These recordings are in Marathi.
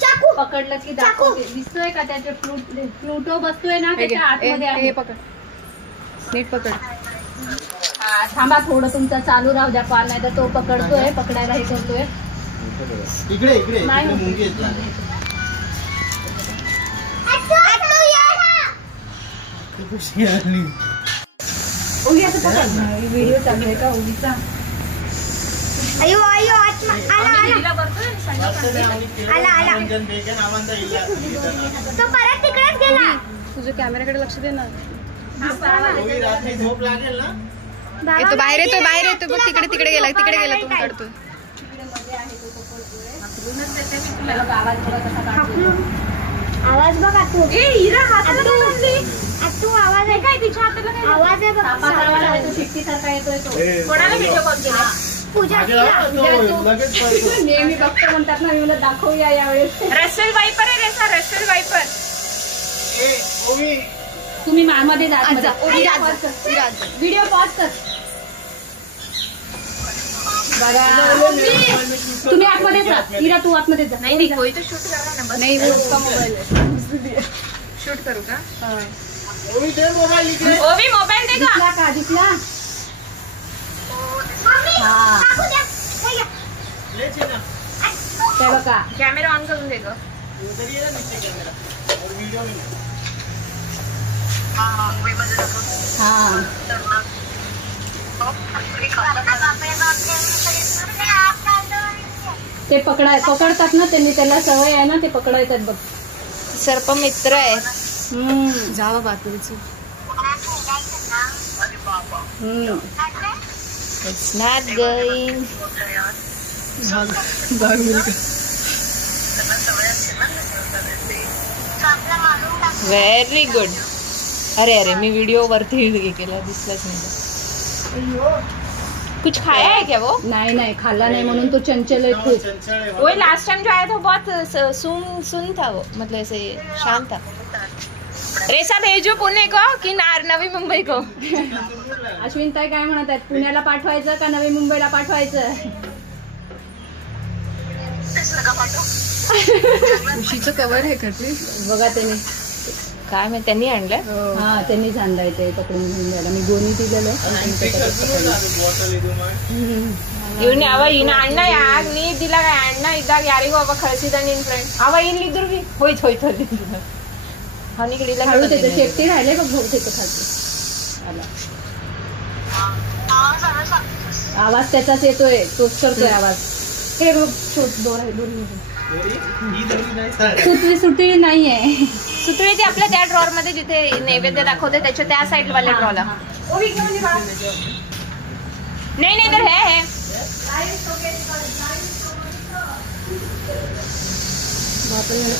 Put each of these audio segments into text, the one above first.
चाकू पकडलं की दाखवते. दिसतोय का त्याचे प्लुटो बसतोय ना त्याच्या आतमध्ये आहे. पकड नीट पकड. थांबा थोडं तुमचा चालू राहू द्या कॉल, नाही तर तो पकडतोय, पकडायला हे करतोय. इकडे इकडे नाही मुंगी येत ना. व्हिडिओ चालू आहे का ओवीचा? अयो अयो आला तो परत तिकडेच गेला. तुझ्या कॅमेराकडे लक्ष दे ना. झोप लागेल ना. येतो बाहेर, येतोय बाहेर येतोय बघ. तिकडे तिकडे गेला, तिकडे गेला. तू काढतोय आवाज बघा तू. तू आवाज आहे काय तिच्या हाताला? काय आवाज आहे बघ. शिट्टी सारखा येतोय तो. कोणाला व्हिडिओ कॉल केला? पूजा. नेहमी बघतो म्हणतात ना, मी दाखवूया यावेळेस. रसेल वायपर आहे रेसा, रसेल वायपर. तुम्ही मध्ये जा. व्हिडिओ पॉज कर. बघा तुम्ही आतमध्ये जा. इरा तू आतमध्ये जा. नाही कोई तो शूट करना ना. नाही वो उसका मोबाइल है. शूट करू का? ओवी मोबाईल दे दिसला का? दिसला. हाँ चलो का कॅमेरा ऑन करून दे ग. हाँ ते पकडतात ना त्यांनी, त्याला सवय आहे ना, ते पकडायतात बघ. सर्प मित्र आहे. जावा बातरीची. It's not going. Very good. अरे मी वीडियो वरती हे केला, दिसलाच नाही. कुछ खाया है क्या वो? नहीं खाला नहीं म्हणून तो चंचल है खूप. वो लास्ट टाइम जो आया था बहुत सुन था वो, मतलब ऐसे शांत था. रेसा भेजो पुणे को की नवी मुंबई को? अश्विन ताई काय म्हणत आहेत, पुण्याला पाठवायचं का नवी मुंबईला पाठवायचं? उशीचं कवर आहे का ते? बघा त्यांनी काय माहिती त्यांनी आणलं. हा त्यांनीच आणलाय ते पकडून घेऊन जायला. मी गोणी दिलेलं ಇವನ್ ಅವ ಇನ್ನ ಅಣ್ಣ ಯಾಕೆ ನೀ ಇದ್ದಿಲ್ಲ ಅಣ್ಣ ಇದ್ದಾಗ ಯಾರಿಗೂ ಅವ ಕಳ್ಸಿದ ನಿನ್ ಫ್ರೆಂಡ್ ಅವ ಇಲ್ಲಿದ್ರು ಬಿ ಹೋಯ್ತು ಅವನಿಗೆ हळू त्याचं शेपटी राहिले बघ बहुतेक खाली आला. आवाज त्याचाच येतोय, तोच करतोय आवाज. हे सुटली नाहीये. सुतळी ती आपल्या त्या ड्रॉर मध्ये जिथे नैवेद्य दाखवते त्याच्या त्या साइड वाल्या ड्रॉला. नाही तर हे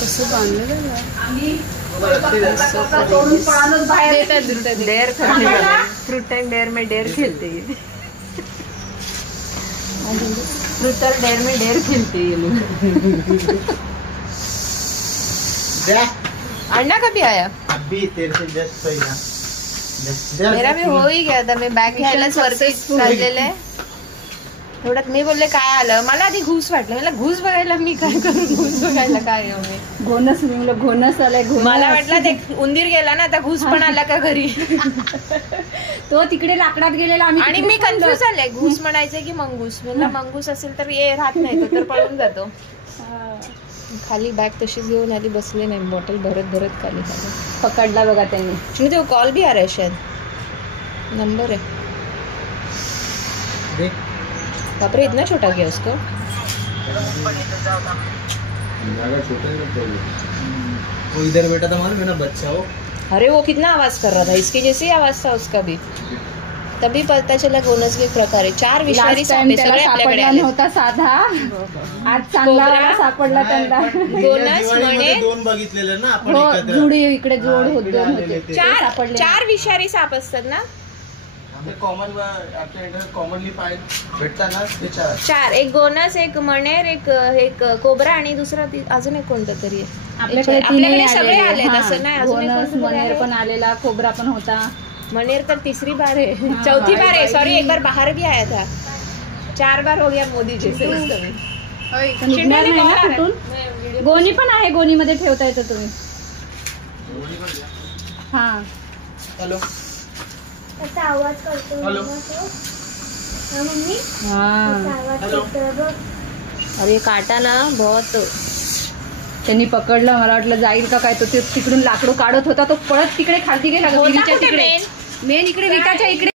कसं बांधलं डेर फ्रूट एंड डेयर में डेर खेलते हैं. फ्रूट और डेयर में डेर खेलते हैं ये लोग. अन्ना कभी आया? अभी तेरे से जस्ट पहिला. मेरा भी हो ही गया था. मी बॅग घ्यायलाच वरती चाललेले. थोड्यात मी बोलले काय आलं. मला आधी घूस वाटलं. मला घूस बघायला मी काय करू, घूस बघायला काय मी घोनस आलाय. मला वाटलं ते उंदीर गेला ना, आता घूस पण आला का घरी. तो तिकडे लाकडात गेलेला. आणि मी कन्फ्युज झाले, घूस म्हणायचे की मंगूस. मला मंगूस असेल तर ये राहत नाही तर पळून जातो. खाली बॅग तशीच घेऊन आली, बसले नाही, बॉटल भरत खाली पकडला बघा त्यांनी. मुझे कॉल भी आ रहा है शायद, नंबर है. बापरे इतना छोटा किया उसको. वो इधर बैठा था मालूम है ना बच्चा वो. अरे वो कितना आवाज कर रहा था, इसके जैसे ही आवाज था उसका भी. तभी पता चला गोनस के प्रकार आहे. 4 विषारी साप सगळे आपल्याकडे आले. होता साधा, आज चांगला सापडला त्यांना. गोनस म्हणे 2 बघितलेले ना आपण हो, एकत्र. जुडी इकडे जोड होते. 4 विषारी साप असतात ना. कॉमन आपल्या इकडे कॉमनली पाय भेटतात ना ते 4. एक गोनस, एक मणेर, एक कोबरा आणि दुसरा अजून एक कोणता तरी आहे. आपल्याकडे सगळे आले तसं नाही. अजून मणेर पण आलेला, कोबरा पण होता. मनेर तर तीसरी बार है, चौथी बार है. सॉरी एक बार बाहर भी आया था. 4 बार हो गया मोदी जैसे. तर निघणार नाही ना कुठून. गोणी पण आहे, गोणीमध्ये ठेवता येतं तुम्ही. हा हॅलो त्याचा आवाज करतो हॅलो. मम्मी हा. आवाज करतो बघ. अरे काटा ना बहुत. त्यांनी पकडलं, मला वाटलं जाईल का काय, तो तिकडून लाकडू काढत होता, तो पळत तिकडे खालती गेला विटाच्या तिकडे. मेन इकडे विटाच्या इकडे